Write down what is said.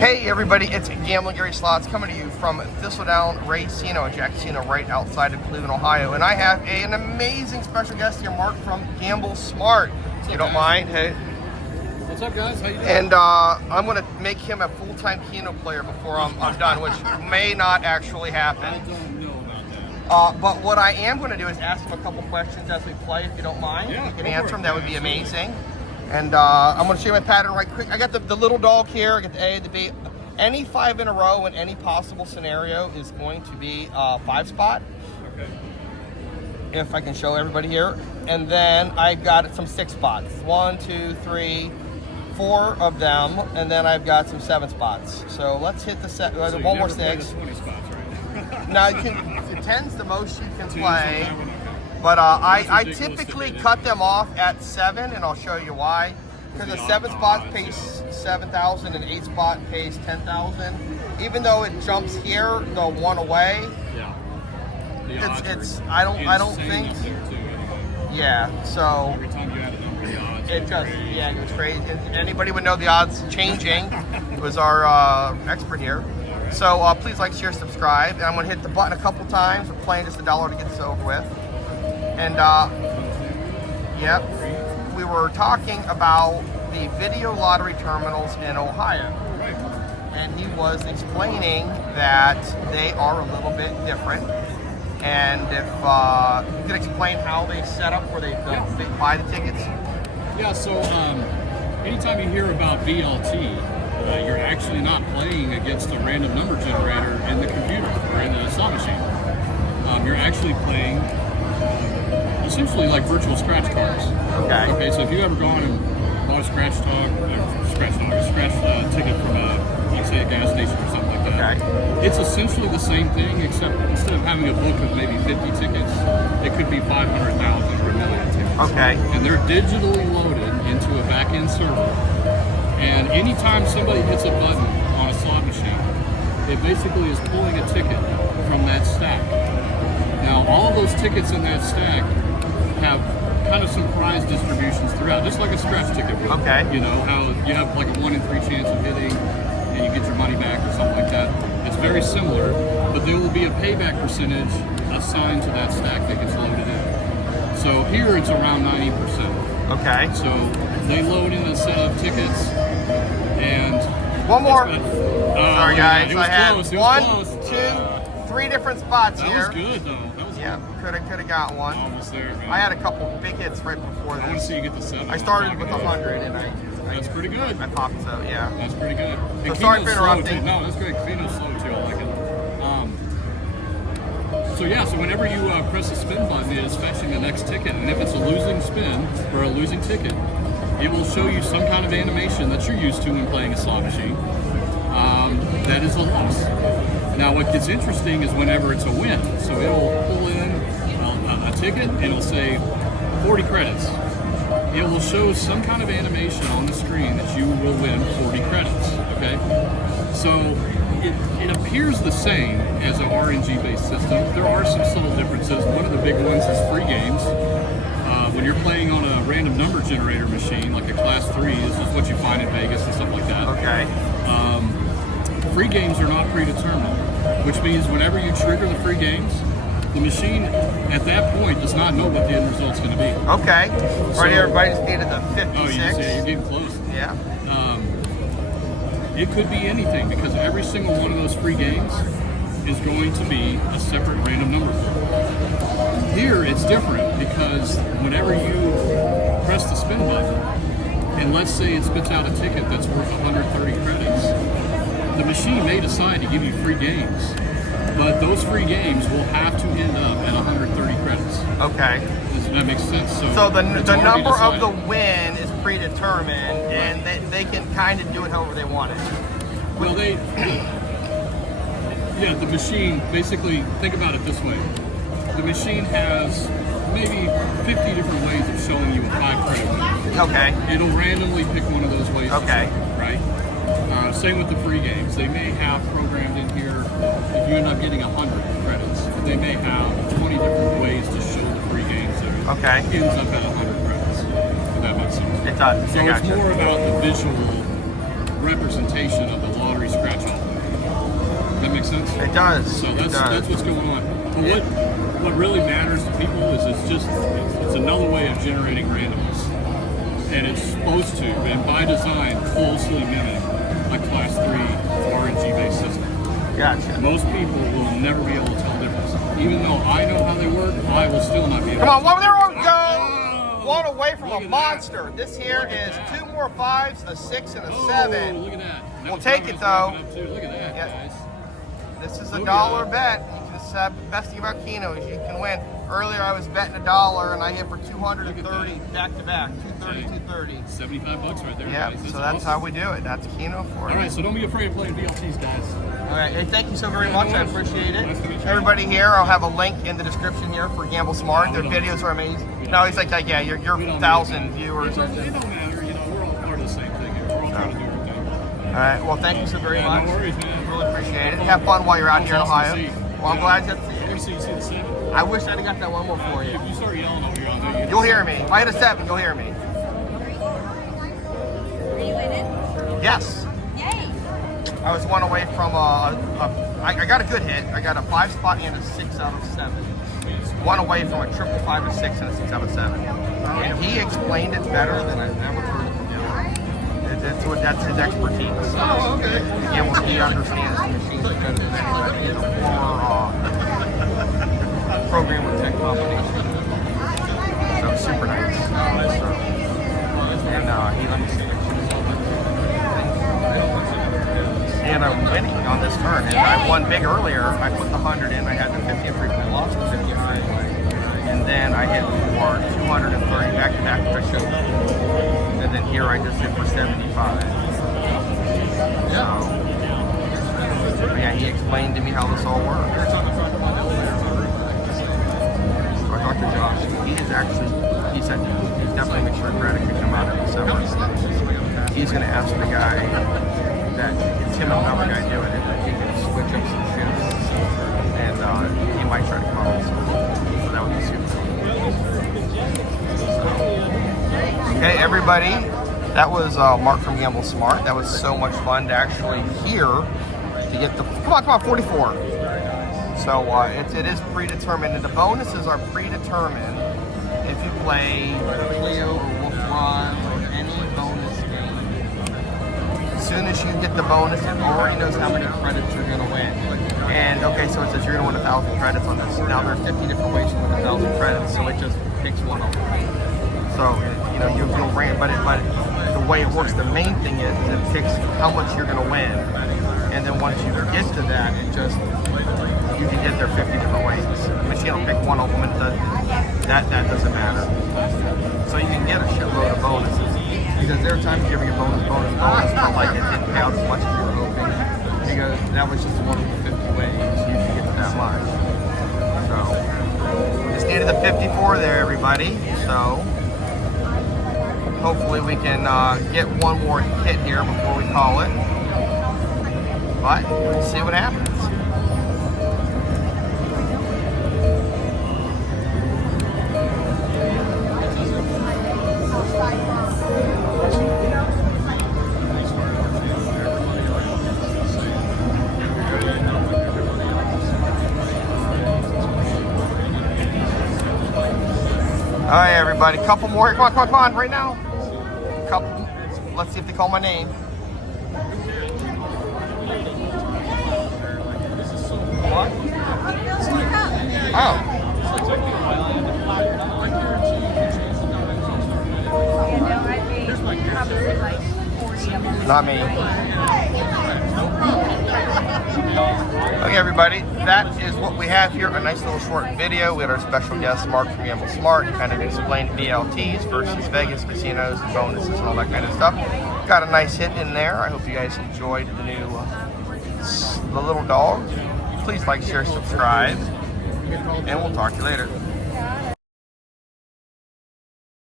Hey everybody, it's Gambling Gary Slots coming to you from Thistledown Casino, a Jack Casino right outside of Cleveland, Ohio. And I have an amazing special guest here, Mark from Gamble Smart. If you don't mind, hey. What's up, guys? How you doing? And I'm going to make him a full-time Keno player before I'm done, which may not actually happen. I don't know about that. But what I am going to do is ask him a couple questions as we play, if you don't mind. Yeah, you can go answer for them. it. That would be Absolutely. amazing. And I'm going to show you my pattern right quick. I got the little dog here. I got the A, the B. Any 5 in a row in any possible scenario is going to be 5 spot. Okay. If I can show everybody here. And then I've got some 6 spots. 1, 2, 3, 4 of them. And then I've got some 7 spots. So let's hit the set. So you one more never played 6. the 20 spots, right? Now you can. 10's the most you can 10's play. that one, okay. But I That's ridiculous typically to me, cut them off at 7, and I'll show you why. Because the 7 spot pays 7,000 and 8 spot pays 10,000. Even though it jumps here, the one away. Yeah. The odds It's are I don't insane think. up there, too, anyway. Yeah. So Every time you add a number, the odds it are just crazy. yeah, it was crazy. And anybody would know the odds changing. It was our expert here. So please like, share, subscribe. And I'm gonna hit the button a couple times. We're playing just $1 to get this over with. And yep, we were talking about the video lottery terminals in Ohio. Right. And he was explaining that they are a little bit different. And if you could explain how they set up where they buy the tickets. Yeah, so anytime you hear about VLT, you're actually not playing against a random number generator in the computer or in the slot machine. You're actually playing essentially like virtual scratch cards. Okay. Okay, so if you ever gone and bought a scratch ticket from like say a gas station or something like that. Okay. It's essentially the same thing, except instead of having a book of maybe 50 tickets, it could be 500,000 or a million tickets. Okay. And they're digitally loaded into a back-end server. And anytime somebody hits a button on a slot machine, it basically is pulling a ticket from that stack. Now, all of those tickets in that stack have kind of some prize distributions throughout, just like a scratch ticket would. Okay. You know, how you have like a 1 in 3 chance of hitting and you get your money back or something like that. It's very similar, but there will be a payback percentage assigned to that stack that gets loaded in. So here it's around 90%. Okay. So they load in a set of tickets and... One more. Sorry guys, I had close. 1, 2, 3 different spots That here. was good though. That was Yeah, could have got one. almost there, man. I had a couple big hits right before I want to this. see you get the 7. I started with 100 and That's pretty good. I popped, so yeah. That's pretty good. And So sorry Keno's for slow, interrupting. too. No, that's great. Keno's slow too. I like it. So yeah, so whenever you press the spin button, it is fetching the next ticket, and if it's a losing spin or a losing ticket, it will show you some kind of animation that you're used to when playing a slot machine. That is a loss. Now, what gets interesting is whenever it's a win. So it'll pull in a ticket, and it'll say 40 credits. It will show some kind of animation on the screen that you will win 40 credits, okay? So it appears the same as an RNG-based system. There are some subtle differences. One of the big ones is free games. When you're playing on a random number generator machine, like a Class 3, this is what you find in Vegas and stuff like that. Okay. Free games are not predetermined, which means whenever you trigger the free games, the machine at that point does not know what the end result's going to be. Okay. So- Right here, everybody just needed the 56. Oh, you see, you're getting close. Yeah. It could be anything because every single one of those free games is going to be a separate random number. Here, it's different because whenever you press the spin button, and let's say it spits out a ticket that's worth 130 credits, the machine may decide to give you free games, but those free games will have to end up at 130 credits. Okay. Does that make sense? So the it's already number of decided. the win is predetermined, and they can kind of do it however they want it. Well, yeah, the machine, basically, think about it this way. The machine has maybe 50 different ways of showing you a 5 credit win. Okay. It'll randomly pick one of those ways Okay. to show, right? Same with the free games. They may have programmed in here, if you end up getting 100 credits, they may have 20 different ways to show the free games that Okay. ends up at 100 credits. If that makes sense. It does. So I it's gotcha. more about the visual representation of the lottery scratch off. That makes sense? It does. So that's what's going on. But what really matters to people is it's another way of generating randomness. And it's supposed to, and by design, closely mimic a class 3 RNG based system. Gotcha. Most people will never be able to tell the difference. Even though I know how they work, I will still not be able Come on, to. one there we go! Oh, One away from look a at monster. that. This here Look at is that. 2 more 5s, a 6 and a Oh, 7. look at that. We'll take it, though. Look at that, Yeah. guys. This is a Look dollar at bet. This is the best thing about Keno is you can win. Earlier I was betting $1 and I hit for 230 back to back. 230, 230. $75 right there, Yeah, guys. so that's how we do it. That's Keno for All you. right, so don't be afraid of playing VLTs, guys. All right, hey, thank you so very much. I appreciate it. Nice to meet you. Everybody here, I'll have a link in the description here for Gamble Smart. Their videos are amazing. No, he's like, yeah, you're 1,000 viewers. It don't matter. You know, we're all part of the same thing here. We're all trying to do our thing. All right, well, thank you so very much. No worries, man. Really appreciate it. Have fun while you're out here in Ohio. Well, I'm glad you got to see You see the 7? I wish I'd have got that one more for you. If you start yelling over here, I'll know you. You'll hear me. If I hit a 7, you'll hear me. Are you winning? Yes. Yay! I was one away from I got a good hit. I got a 5 spot and a 6 out of 7. One away from a triple 5 or 6 and a 6 out of 7. And he explained it better than I've ever heard it before. That's his expertise. Oh, okay. Yeah, well, he understands the machines better than anybody. He's a former programmer tech combination. So super nice. And he let me see. And I'm winning on this turn. And I won big earlier. I put the 100 in. I had the 50 and free play, lost the 50 and free play. And then I hit for 230 back to back, which I showed. And then here I just hit for 75. So, yeah, he explained to me how this all works. So I talked to Josh. He is actually, he said he's definitely make sure credit can come out every 7 days. He's going to ask the guy that it's him and another guy doing it, that he can switch up some shifts. And he might try to call us. So that would be super cool. Okay, everybody, that was Mark from Gamble Smart. That was so much fun to actually hear, to get the, come on, 44. So it is predetermined, and the bonuses are predetermined if you play Clio or Wolf Run or any bonus game. As soon as you get the bonus, it already knows how many credits you're going to win. And okay, so it says you're going to win 1,000 credits on this. Now there are 50 different ways to win 1,000 credits, so it just picks one of them. So, you know, you'll rank, but the way it works, the main thing is it picks how much you're going to win. And then once you get to that, it just, you can get there 50 different ways. The machine will pick one of them, and that doesn't matter. So you can get a shitload of bonuses. Because there are times you ever get bonus, but like it didn't pay out as much as you were hoping. Because that was just one of the 50 ways you can get to that much. So, just needed the 54 there, everybody. So, hopefully we can get one more hit here before we call it. But we'll see what happens. All right, everybody, couple more. Come on, right now. Couple. Let's see if they call my name. What? Oh. Not me. Okay, everybody, that is what we have here. A nice little short video. We had our special guest, Mark from Gamble Smart, kind of explained VLTs versus Vegas casinos, and bonuses, and all that kind of stuff. Got a nice hit in there. I hope you guys enjoyed the new, the little dog. Please like, share, subscribe, and we'll talk to you later.